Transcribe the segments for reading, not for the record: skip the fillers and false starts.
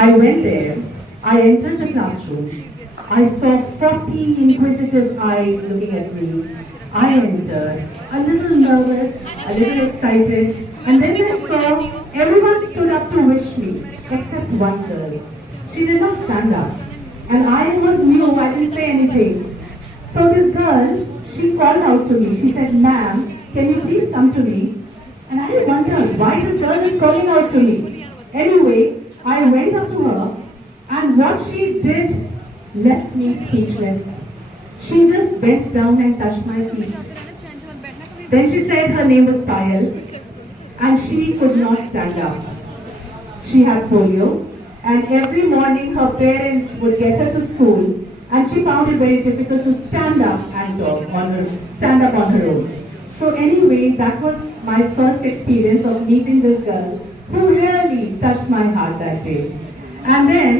I went there, I entered the classroom, I saw 40 inquisitive eyes looking at me. I entered, a little nervous, a little excited, and then I saw everyone stood up to wish me, except one girl. She did not stand up, and I was new, I didn't say anything. So this girl, she called out to me, she said, "Ma'am, can you please come to me?" And I wondered why this girl is calling out to me. Anyway, I went up to her, and what she did left me speechless. She just bent down and touched my feet. Then she said her name was Payal, and she could not stand up. She had polio, and every morning her parents would get her to school, and she found it very difficult to stand up and talk stand up on her own. So anyway, that was my first experience of meeting this girl who really touched my heart that day. And then,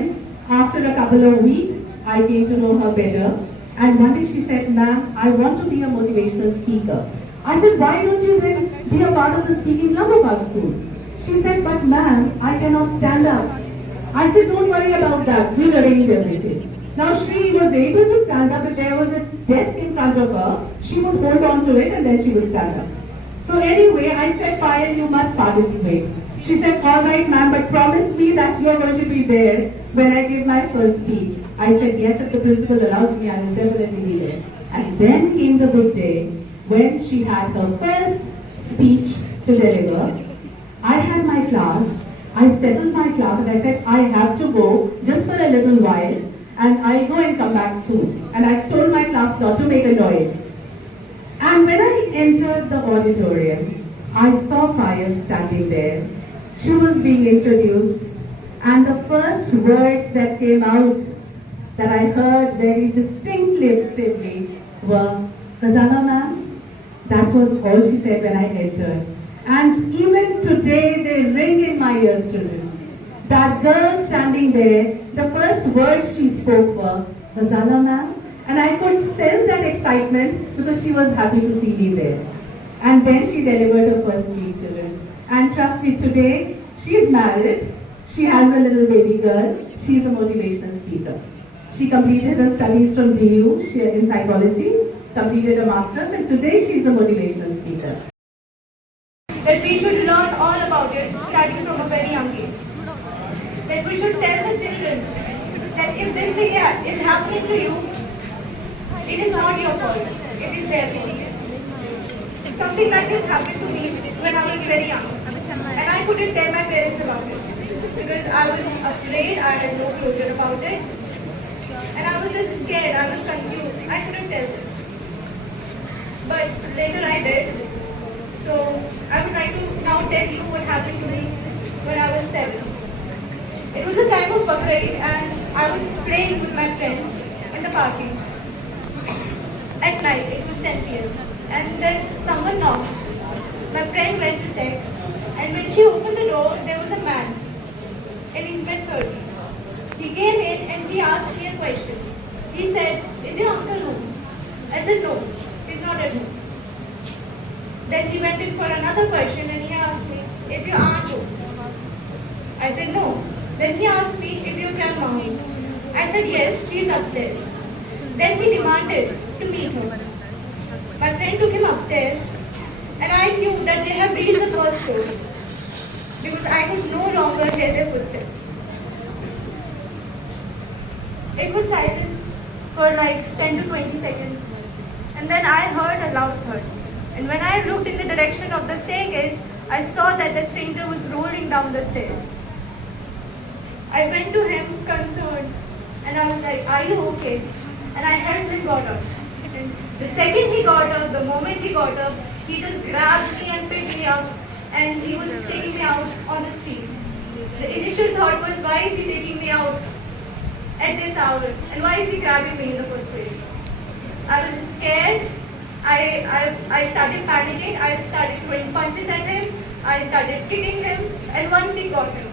after a couple of weeks, I came to know her better. And one day she said, "Ma'am, I want to be a motivational speaker." I said, "Why don't you then be a part of the speaking club of our school?" She said, "But ma'am, I cannot stand up." I said, "Don't worry about that, we'll arrange everything." Now she was able to stand up, but there was a desk in front of her. She would hold on to it and then she would stand up. So anyway, I said, "Payal, you must participate." She said, "All right, ma'am, but promise me that you're going to be there when I give my first speech." I said, "Yes, if the principal allows me, I will definitely be there." And then came the big day when she had her first speech to deliver. I had my class. I settled my class and I said, "I have to go just for a little while and I'll go and come back soon." And I told my class not to make a noise. And when I entered the auditorium, I saw Payal standing there. She was being introduced, and the first words that came out that I heard very distinctively were, "Ghazala ma'am." That was all she said when I entered. And even today they ring in my ears, children. That girl standing there, the first words she spoke were, "Ghazala ma'am." And I could sense that excitement because she was happy to see me there. And then she delivered her first speech, children. And trust me, today she is married, she has a little baby girl, she is a motivational speaker. She completed her studies from DU in psychology, completed a master's, and today she is a motivational speaker. That we should learn all about it starting from a very young age. That we should tell the children that if this thing is happening to you, it is not your fault, it is their fault. Something like this happened to me when I was very young, and I couldn't tell my parents about it because I was afraid, I had no closure about it, and I was just scared, I was confused, I couldn't tell them. But later I did. So I would like to now tell you what happened to me when I was 7. It was a time of Bakr Eid and I was playing with my friends in the party. At night, it was 10 p.m. And then someone knocked. My friend went to check, and when she opened the door, there was a man in his mid-30s. He came in and he asked me a question. He said, "Is your uncle home?" I said, "No, he's not at home." Then he went in for another question and he asked me, "Is your aunt home?" I said, "No." Then he asked me, "Is your grandma home?" I said, "Yes, she is upstairs." Then he demanded to meet her. My friend took him upstairs and I knew that they have reached the first floor because I could no longer hear their footsteps. It was silent for like 10 to 20 seconds and then I heard a loud thud. And when I looked in the direction of the staircase, I saw that the stranger was rolling down the stairs. I went to him concerned and I was like, "Are you okay?" And I helped him got up. And the second he got up, the moment he got up, he just grabbed me and picked me up and he was taking me out on the street. The initial thought was, why is he taking me out at this hour? And why is he grabbing me in the first place? I was scared. I started panicking. I started throwing punches at him. I started kicking him. And once he got him.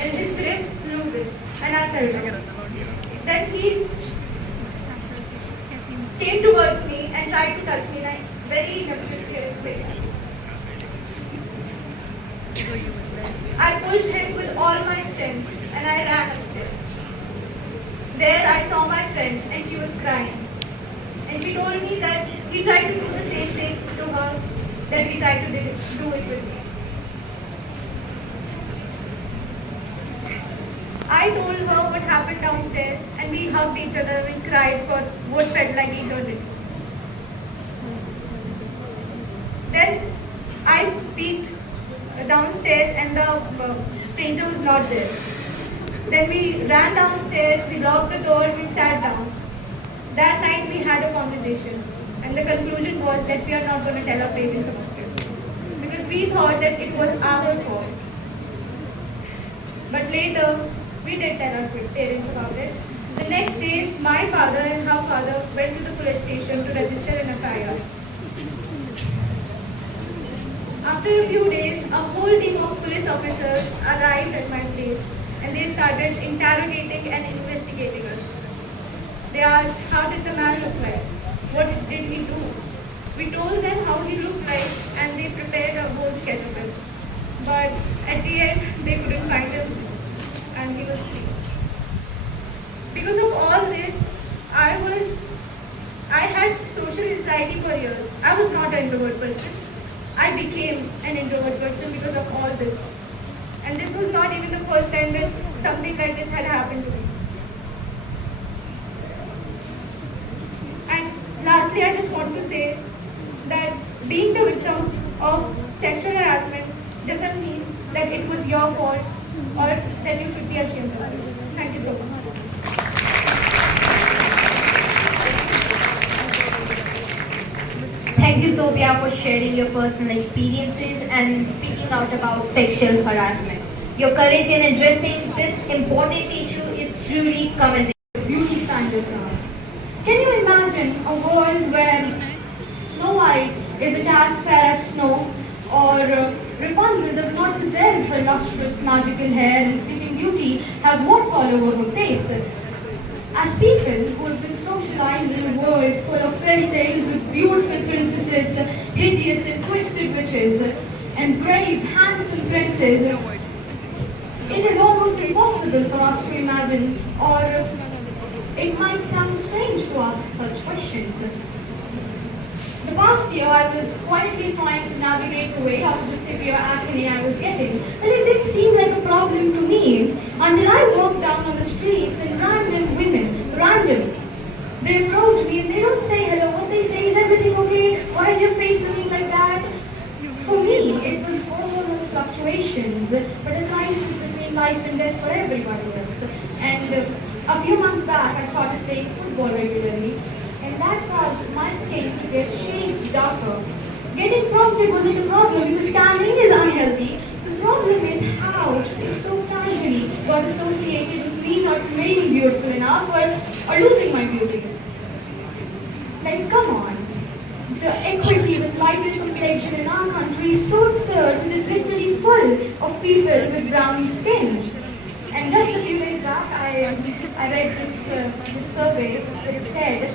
And his grip loosened. And I fell down. Then he came towards me and tried to touch me in a very inappropriate way. I pushed him with all my strength and I ran upstairs. There I saw my friend and she was crying. And she told me that we tried to do the same thing to her that we tried to do it with me. I told her what happened downstairs and we hugged each other and cried for what felt like eternity. Then I peeked downstairs and the stranger was not there. Then we ran downstairs, we locked the door, we sat down. That night we had a conversation and the conclusion was that we are not going to tell our parents about it. Because we thought that it was our fault. But later, we did tell our parents about it. The next day, my father and her father went to the police station to register an FIR. After a few days, a whole team of police officers arrived at my place and they started interrogating and investigating us. They asked, how did the man look like? What did he do? We told them how he looked like and they prepared a whole sketch of it. But at the end, they couldn't find him and he was free. Because of all this, I had social anxiety for years. I was not an introvert person. I became an introvert person because of all this. And this was not even the first time that something like this had happened to me. And lastly, I just want to say that being the victim of sexual harassment doesn't mean that it was your fault or that you should be ashamed of it. Thank you so much. Thank you, Sophia, for sharing your personal experiences and speaking out about sexual harassment. Your courage in addressing this important issue is truly commendable. Beauty standards are. Can you imagine a world where Snow White isn't as fair as snow, or Rapunzel does not possess her lustrous magical hair and sleeping beauty has warts all over her face? As people who have been socialized in a world full of fairy tales with beautiful princesses, hideous and twisted witches, and brave, handsome princes, it is almost impossible for us to imagine, or it might sound strange to ask such questions. The past year, I was quietly trying to navigate the way out of the severe acne I was getting, and it didn't seem like a problem to me until I walked down on the streets and random women, they approach me and they don't say hello. What they say is, everything okay? Why is your face looking like that? For me, it was hormonal fluctuations, but a crisis between life and death for everybody else. And a few months back, I started playing football regularly, and that caused my skin to get shades darker. Getting prompted wasn't a problem because tanning is unhealthy. The problem is how it so casually got associated with me not remaining beautiful enough or losing my beauty. Like, come on. The equity with lighted complexion in our country is so absurd, which is literally full of people with brown skin. And just a few days back, I read this survey that said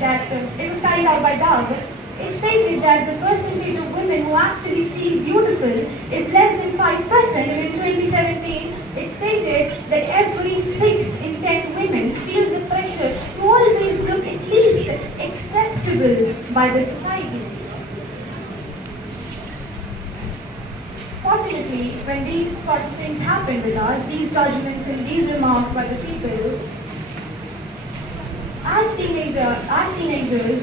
that it was carried out by Dove. It stated that the percentage of women who actually feel beautiful is less than 5%, and in 2017 it stated that every 6 in 10 women feels the pressure to always look at least acceptable by the society. Fortunately, when these sort of things happen with us, these judgments and these remarks by the people, as teenagers,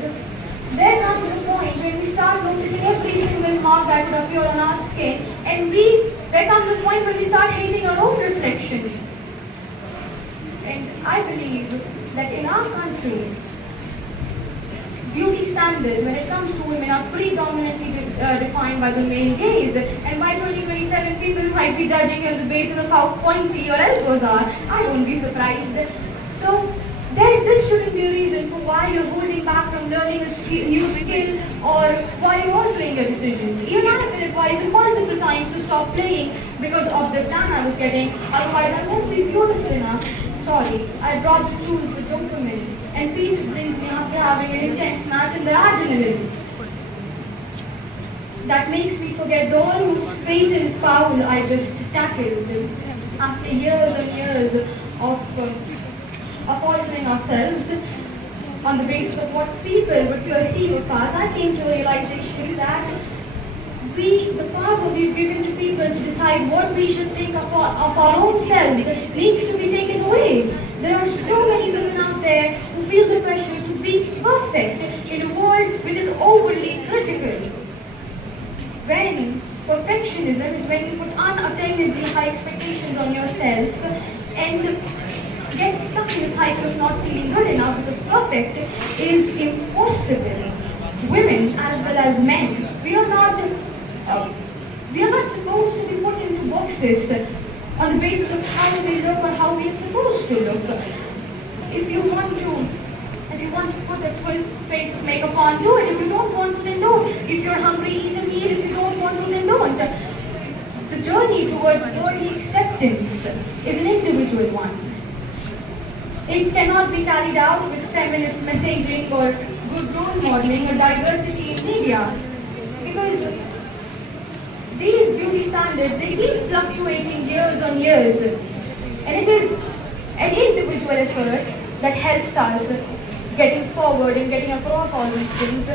there comes a point when we start noticing every single mark that would appear on our skin, and there comes a point when we start hating our own reflection. And I believe that in our country, beauty standards, when it comes to women, are predominantly defined by the male gaze. And by 2027, people might be judging you on the basis of how pointy your elbows are. I won't be surprised. So, this shouldn't be a reason for why you're holding back from learning a new skill or why you're altering your decisions. Even I have been advised multiple times to stop playing because of the tan I was getting. Otherwise, I won't be beautiful enough. Sorry, I'd rather choose the dopamine and peace it brings me after having an intense match and the adrenaline. That makes me forget the almost fatal foul I just tackled. After years and years of appointing ourselves on the basis of what people would perceive of us, I came to a realization that the power we've given to people to decide what we should think of our own selves needs to be taken away. There are so many women out there who feel the pressure to be perfect in a world which is overly critical. When perfectionism is when you put unattainably high expectations on yourself and get stuck in the cycle of not feeling good enough because perfect is impossible. Women as well as men, we are not supposed to be put into boxes on the basis of how we look or how we are supposed to look. If you want to put a full face of makeup on, do it. If you don't want to, then don't. If you're hungry, eat a meal. If you don't want to, then don't. The journey towards body acceptance is an individual one. It cannot be carried out with feminist messaging or good role modeling or diversity in media. Because these beauty standards, they keep fluctuating years on years. And it is an individual effort that helps us getting forward and getting across all these things.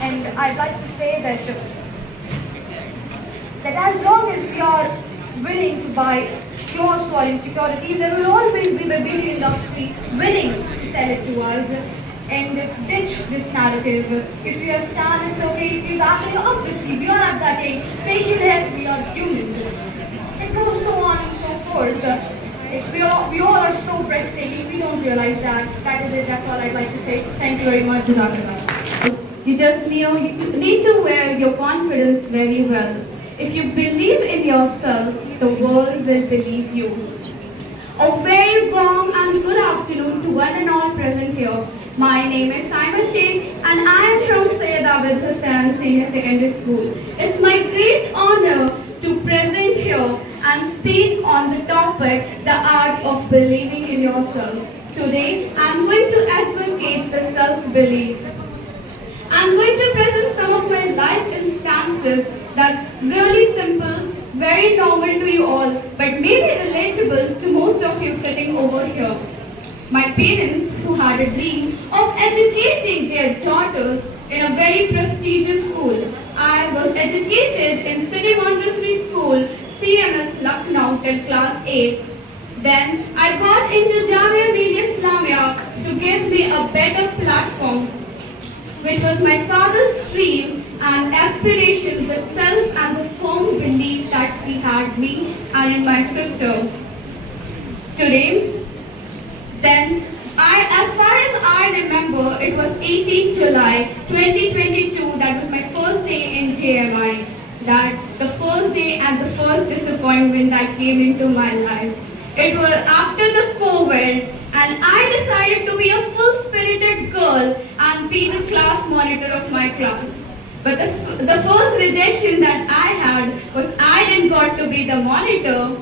And I'd like to say that as long as we are willing to buy cures to our insecurities, there will always be the beauty industry willing to sell it to us and ditch this narrative. If you have tan, it's okay. If you have acne, obviously we are at that age. Facial hair, we are humans. It goes so on and so forth. We all are so breathtaking, we don't realize that. That is it, that's all I'd like to say. Thank you very much, Jazakallah. You just need to wear your confidence very well. If you believe in yourself, the world will believe you. A very warm and good afternoon to one and all present here. My name is Saima Sheikh and I am from Sayyid Abid Hussain Senior Secondary School. It's my great honor to present here and speak on the topic, the art of believing in yourself. Today, I'm going to advocate the self-belief. I'm going to present some of my life instances that's really simple, very normal to you all, but maybe relatable to most of you sitting over here. My parents, who had a dream of educating their daughters in a very prestigious school. I was educated in City Montessori School, CMS Lucknow till class 8. Then I got into Jamia Islamia to give me a better platform, which was my father's dream and aspiration, the self and the firm belief that he had me and in my sister. Today, as far as I remember, it was 18th July 2022, that was my first day in JMI. That the first day and the first disappointment that came into my life. It was after the COVID and I decided to be a full-spirited girl and be the class monitor of my class. But the first rejection that I had was I didn't got to be the monitor.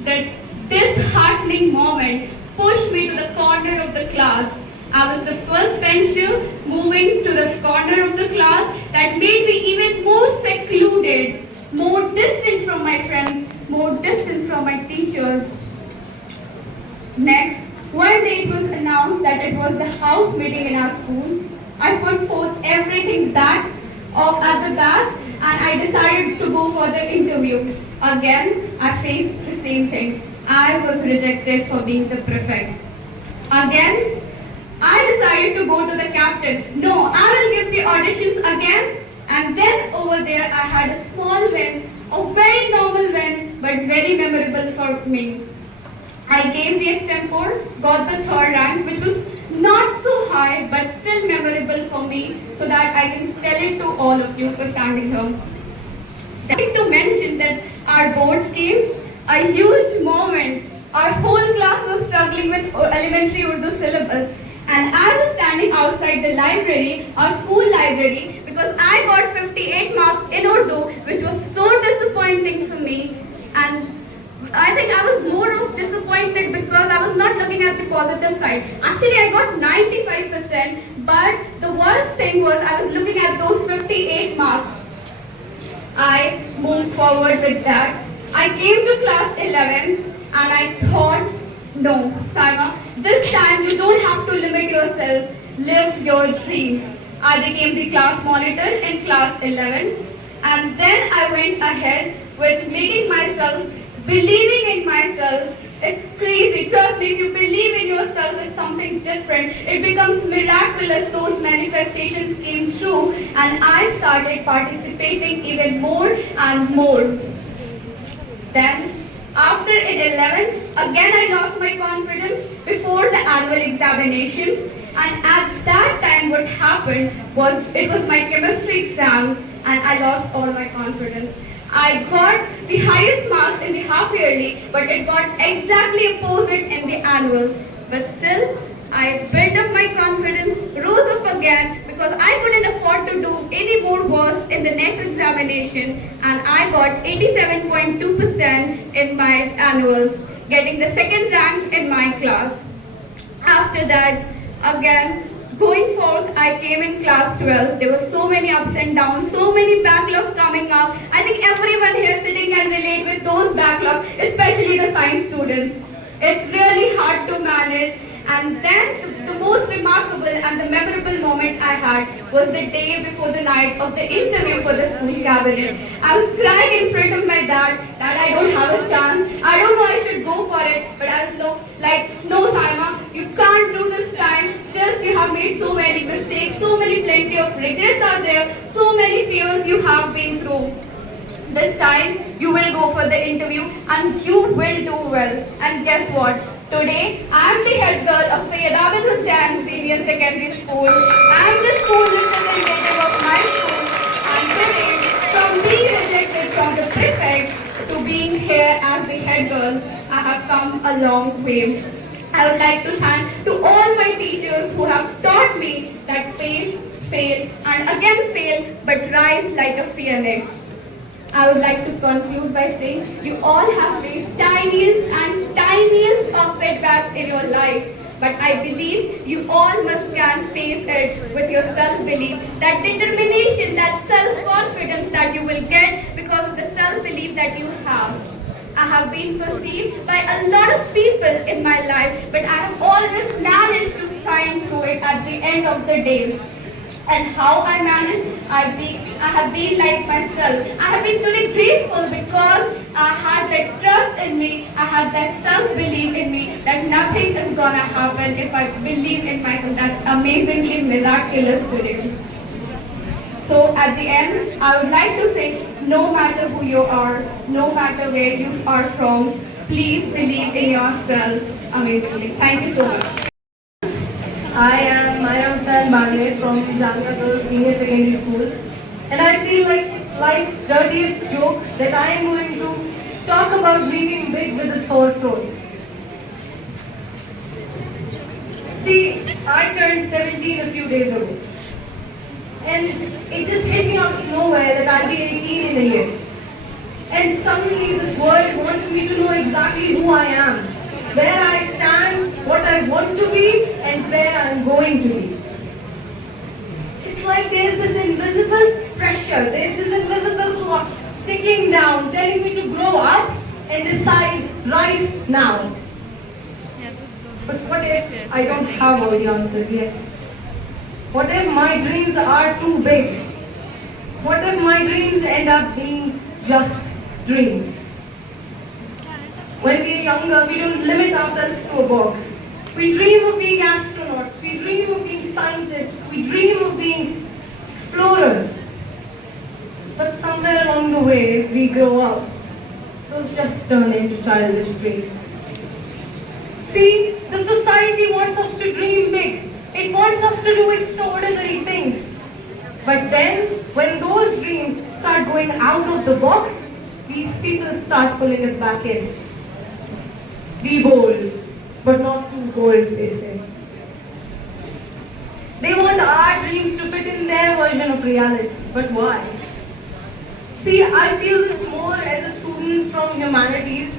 That disheartening moment pushed me to the corner of the class. I was the first bencher moving to the corner of the class. That made me even more secluded, more distant from my friends, more distant from my teachers. Next, one day it was announced that it was the house meeting in our school. I put forth everything back at the back and I decided to go for the interview. Again, I faced the same thing. I was rejected for being the prefect. Again, I decided to go to the captain. No, I will give the auditions again. And then over there I had a small win, a very normal win, but very memorable for me. I gave the extempore, got the 3rd rank, which was not so high, but still memorable for me, so that I can tell it to all of you for standing here. I think to mention that our boards came, a huge moment. Our whole class was struggling with elementary Urdu syllabus. And I was standing outside the library, our school library, because I got 58 marks in Urdu, which was so disappointing for me. And I think I was more of disappointed because I was not looking at the positive side. Actually, I got 95%, but the worst thing was I was looking at those 58 marks. I moved forward with that. I came to class 11 and I thought No, Saima, this time you don't have to limit yourself. Live your dreams. I became the class monitor in class 11, and then I went ahead with making myself, believing in myself. It's crazy. Trust me, if you believe in yourself, it's something different. It becomes miraculous. Those manifestations came true, and I started participating even more and more. Then, after in 11th, again I lost my confidence before the annual examinations. And at that time, what happened was it was my chemistry exam, and I lost all my confidence. I got the highest marks in the half yearly, but it got exactly opposite in the annuals. But still, I built up my confidence, rose up again because I couldn't afford to do any more worse in the next examination, and I got 87.2% in my annuals, getting the second rank in my class. After that, again, going forth, I came in class 12. There were so many ups and downs, so many backlogs coming up. I think everyone here sitting can relate with those backlogs, especially the science students. It's really hard to manage. And then the most remarkable and the memorable moment I had was the day before the night of the interview for the school cabinet. I was crying in front of my dad that I don't have a chance. I don't know I should go for it. But I was no, Saima, you can't do this time. Just you have made so many mistakes, so many plenty of regrets are there, so many fears you have been through. This time you will go for the interview and you will do well. And guess what? Today I am the head girl of Sayyidabin Hussain Senior Secondary School. I am the school representative of my school. And today, from being rejected from the prefect to being here as the head girl, I have come a long way. I would like to thank to all my teachers who have taught me that fail, fail, and again fail, but rise like a phoenix. I would like to conclude by saying you all have faced tiniest and tiniest of setbacks in your life. But I believe you all must can face it with your self-belief, that determination, that self-confidence that you will get because of the self-belief that you have. I have been perceived by a lot of people in my life, but I have always managed to shine through it at the end of the day. And how I managed, I have been like myself. I have been truly graceful because I had that trust in me, I have that self-belief in me that nothing is gonna happen if I believe in myself. That's amazingly miraculous today. So at the end, I would like to say, no matter who you are, no matter where you are from, please believe in yourself amazingly. Thank you so much. I am Maya Hussain Bangle from Jamia Girls Senior Secondary School, and I feel like it's life's dirtiest joke that I am going to talk about dreaming big with a sore throat. See, I turned 17 a few days ago, and it just hit me out of nowhere that I'll be 18 in a year. And suddenly this world wants me to know exactly who I am, where I stand, what I want to be, and where I'm going to be. It's like there's this invisible pressure, there's this invisible clock ticking down, telling me to grow up and decide right now. But what if I don't have all the answers yet? What if my dreams are too big? What if my dreams end up being just dreams? When we are younger, we don't limit ourselves to a box. We dream of being astronauts, we dream of being scientists, we dream of being explorers. But somewhere along the way, as we grow up, those just turn into childish dreams. See, the society wants us to dream big. It wants us to do extraordinary things. But then, when those dreams start going out of the box, these people start pulling us back in. Be bold, but not too bold, they say. They want our dreams to fit in their version of reality, but why? See, I feel this more as a student from humanities,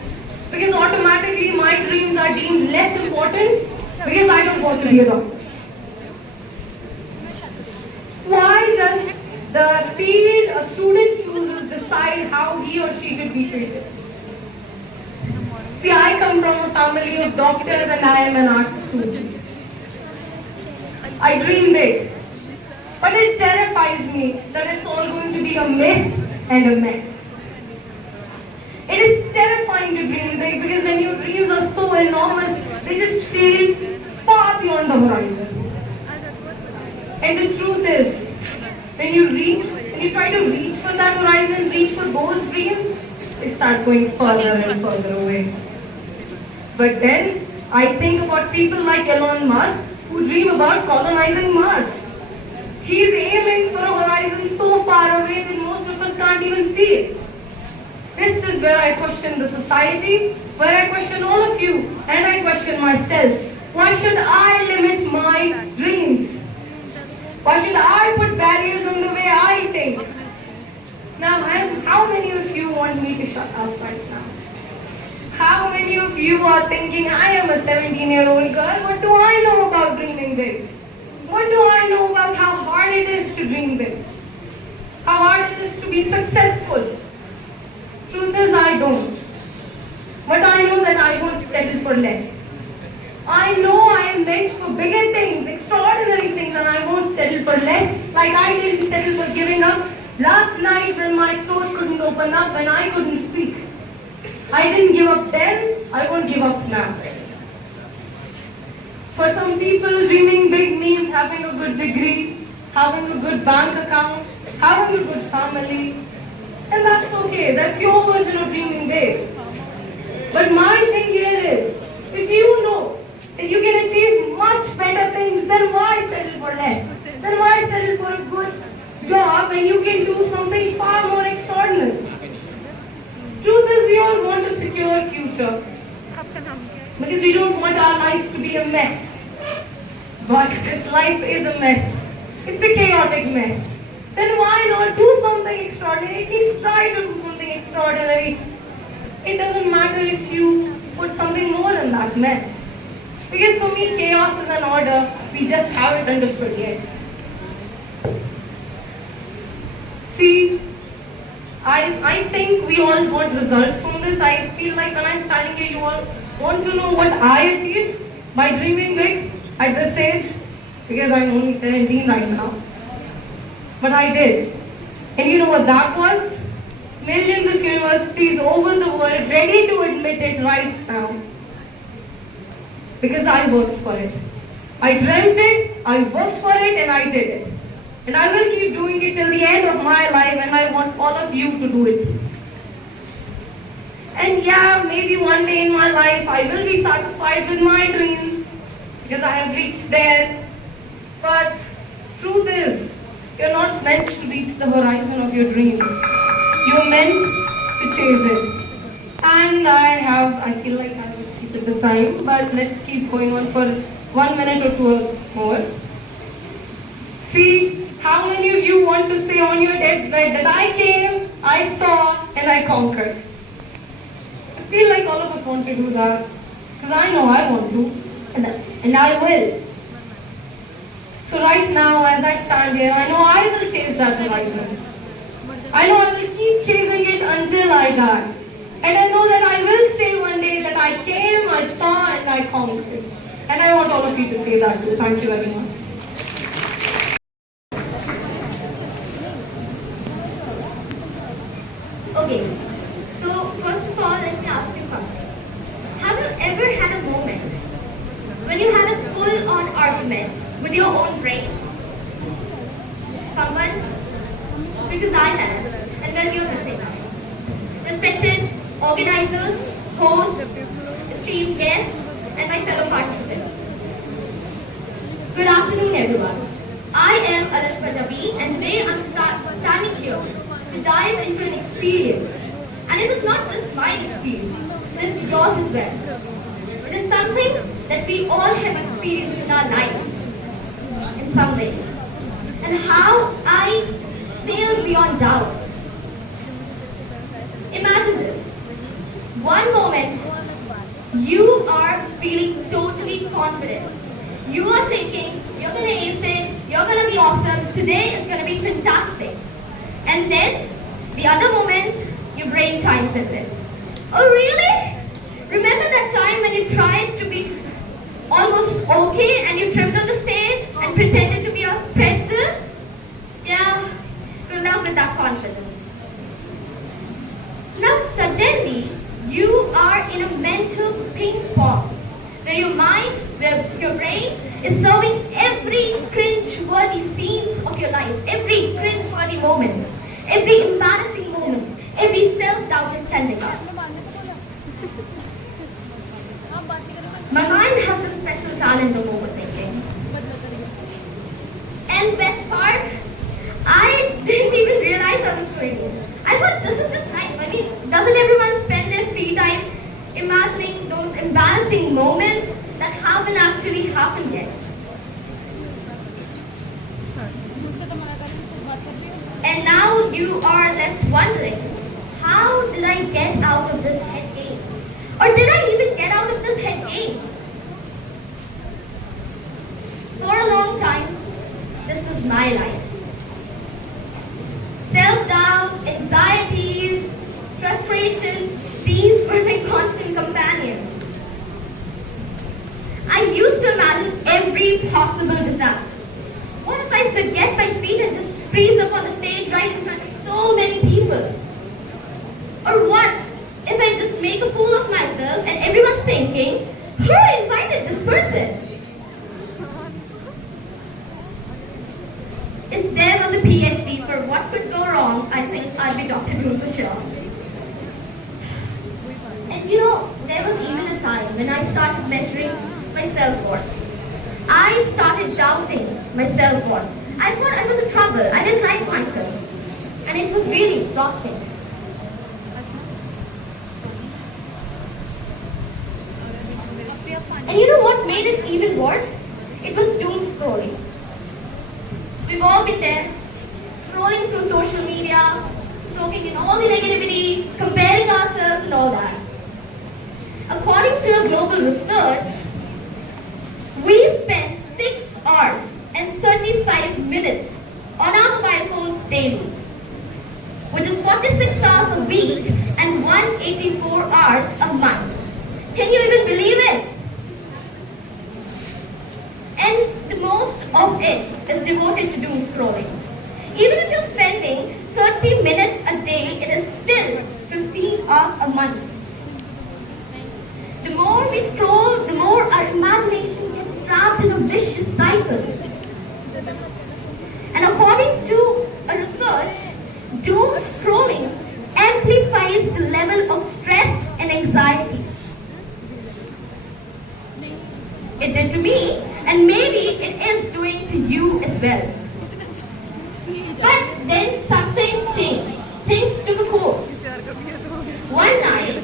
because automatically my dreams are deemed less important because I don't want to be a doctor. Why does the field a student chooses decide how he or she should be treated? See, I come from a family of doctors and I am an art student. I dream big. But it terrifies me that it's all going to be a mess and a mess. It is terrifying to dream big because when your dreams are so enormous, they just feel far beyond the horizon. And the truth is, when you try to reach for that horizon, reach for those dreams, they start going further and further away. But then, I think about people like Elon Musk who dream about colonizing Mars. He's aiming for a horizon so far away that most of us can't even see it. This is where I question the society, where I question all of you, and I question myself. Why should I limit my dreams? Why should I put barriers on the way I think? Now, how many of you want me to shut up right now? How many of you are thinking, I am a 17-year-old girl, what do I know about dreaming big? What do I know about how hard it is to dream big? How hard it is to be successful? Truth is, I don't. But I know that I won't settle for less. I know I am meant for bigger things, extraordinary things, and I won't settle for less, like I didn't settle for giving up last night when my throat couldn't open up, when I couldn't speak. I didn't give up then, I won't give up now. For some people, dreaming big means having a good degree, having a good bank account, having a good family. And that's okay, that's your version of dreaming big. But my thing here is, if you know that you can achieve much better things, then why settle for less? Then why settle for a good job when you can do something far more extraordinary? Truth is, we all want a secure future because we don't want our lives to be a mess. But this life is a mess. It's a chaotic mess. Then why not do something extraordinary? At least try to do something extraordinary. It doesn't matter if you put something more in that mess. Because for me, chaos is an order. We just haven't understood yet. See, I think we all want results from this. I feel like when I'm standing here, you all want to know what I achieved by dreaming big at this age, because I'm only 17 right now. But I did. And you know what that was? Millions of universities over the world ready to admit it right now. Because I worked for it. I dreamt it, I worked for it, and I did it. And I will keep doing it till the end of my life, and I want all of you to do it. And yeah, maybe one day in my life I will be satisfied with my dreams because I have reached there. But truth is, you're not meant to reach the horizon of your dreams. You're meant to chase it. And I feel like I will see at the time, but let's keep going on for 1 minute or two more. See, how many of you want to say on your deathbed that I came, I saw, and I conquered? I feel like all of us want to do that. Because I know I want to. And I will. So right now, as I stand here, I know I will chase that horizon. I know I will keep chasing it until I die. And I know that I will say one day that I came, I saw, and I conquered. And I want all of you to say that too. Thank you very much. Okay, so first of all, let me ask you something. Have you ever had a moment when you had a full-on argument with your own brain? Someone? Because I have, and well, you're missing out. Respected organizers, hosts, esteemed guests, and my fellow participants. Good afternoon, everyone. I am Alish Pajabi, and today I'm standing here to dive into an experience. And it is not just my experience, it is yours as well. It is something that we all have experienced in our lives, in some way. And how I sailed beyond doubt. Imagine this. One moment, you are feeling totally confident. You are thinking, you're going to ace it, you're going to be awesome, today is going to be fantastic. And then, the other moment, your brain chimes in with, oh really? Remember that time when you tried to be almost okay and you tripped on the stage and pretended to be a pretzel? Yeah, good luck with that confidence. Now suddenly, you are in a mental ping pong where your mind, where your brain is serving every cringe-worthy scenes of your life, every cringe-worthy moment, every embarrassing moment, every self-doubt is standing up. My mind has a special talent of overthinking. And best part, I didn't even realize I was doing it. I thought this is just life. I mean, doesn't everyone spend their free time imagining those embarrassing moments that haven't actually happened yet? And now you are left wondering, how did I get out of this head game? Or did I even get out of this head game? For a long time, this was my life. Self-doubt, anxieties, frustration, these were my constant companions. I used to imagine every possible disaster. What if I forget my speech and just freeze up on the stage right in front of so many people? Or what if I just make a fool of myself and everyone's thinking, who invited this person? If there was a PhD for what could go wrong, I think I'd be Dr. Drew for sure. And you know, there was even a time when I started measuring my self-worth. I started doubting my self-worth. I thought I was in trouble. I didn't like myself. And it was really exhausting. And you know what made it even worse? It was doom scrolling. We've all been there, scrolling through social media, soaking in all the negativity, comparing ourselves and all that. According to a global research, we spend 6 hours and 35 minutes on our mobile phones daily, which is 46 hours a week and 184 hours a month. Can you even believe it? And the most of it is devoted to doom scrolling. Even if you're spending 30 minutes a day, it is still 15 hours a month. The more we scroll, the more our imagination gets trapped in a vicious cycle. And according to a research, doom scrolling amplifies the level of stress and anxiety. It did to me, and maybe it is doing to you as well. But then something changed. Things took a course. One night,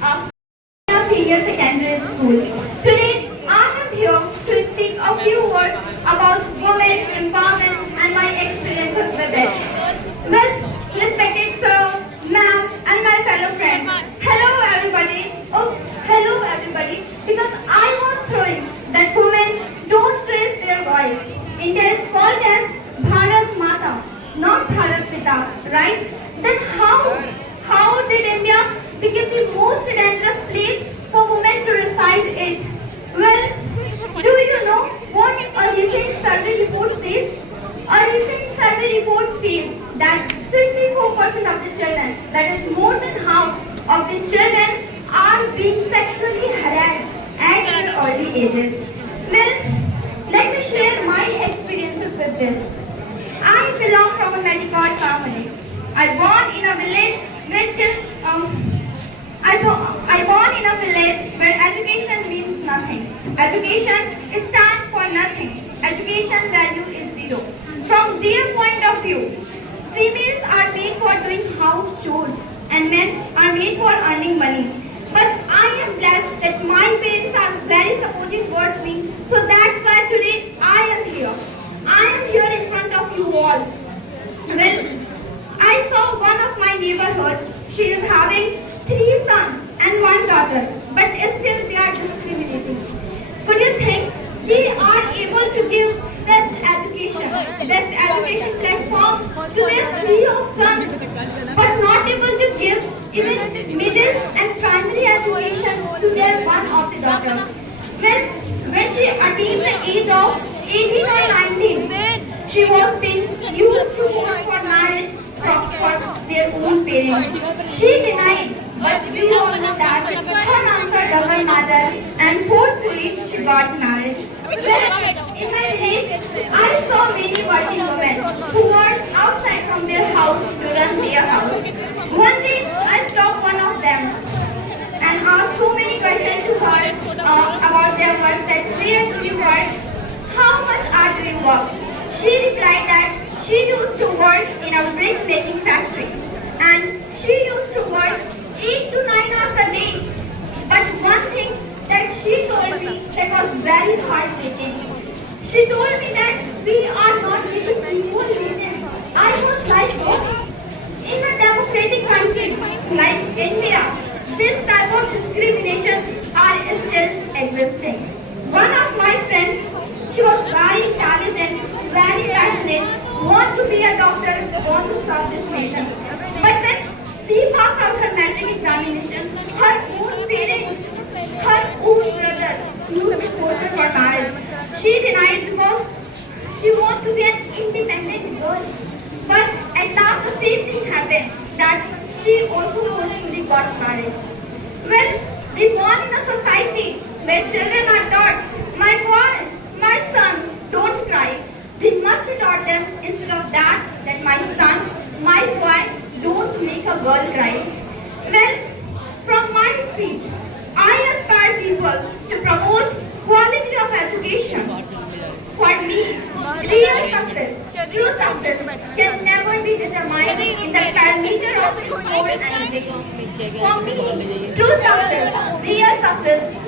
after senior secondary school, today I am here to speak a few words about women empowerment and my experiences with it. Well, respected sir, ma'am, and my fellow friends, hello everybody. Oh, hello everybody. Because I was throwing that women don't raise their voice. India is called as Bharat Mata, not Bharat Pita, right? Then how did India become the most dangerous place for women to reside in? Well, do you know what a recent survey report says? A recent survey report says that 54% of the children, that is more than half of the children, are being sexually harassed at their early ages. Well, let me share my experiences with this. I belong from a medical family. I born in a village I born in a village where education means nothing. Education stands for nothing. Education value is zero. From their point of view, females are made for doing house chores and men are made for earning money. But I am blessed that my parents are very supportive towards me, so that's why today I am here. I am here in front of you all. Well, I saw one of my neighborhood. She is having 3 sons and 1 daughter, but still they are discriminating. Would you think they are able to give best education platform to their 3 sons, but not able to give even middle and primary education? 18 or 19, she was being used to vote for marriage for their own parents. She denied, but we all know that her answer doesn't matter, and forcefully she got married. Well, in my village, I saw many working women who worked outside from their house to run their house. One day, I stopped one of them and asked so many questions to her about their work, that where do you work? How much hours do you work? She replied that she used to work in a brick making factory and she used to work 8 to 9 hours a day. But one thing that she told me that was very heartbreaking. She told me that we are not getting equal wages. I was like, oh, in a democratic country like India, this type of discrimination are still existing. One of my friends, she was very intelligent, very passionate, want to be a doctor, want to serve this nation. But when she passed out her metric examination, her own parents, her own brother used to force her for marriage. She denied because she wants to be an independent girl. But at last the same thing happened, that she also forcefully got married. Well, we born in a society where children are taught, my boy, my son, don't cry. We must taught them instead of that, that my son, my boy, don't make a girl cry. Well, from my speech, I aspire people to promote quality of education. For me, real success, true success can never be determined in the parameter of its goal and objective. For me, true success, real success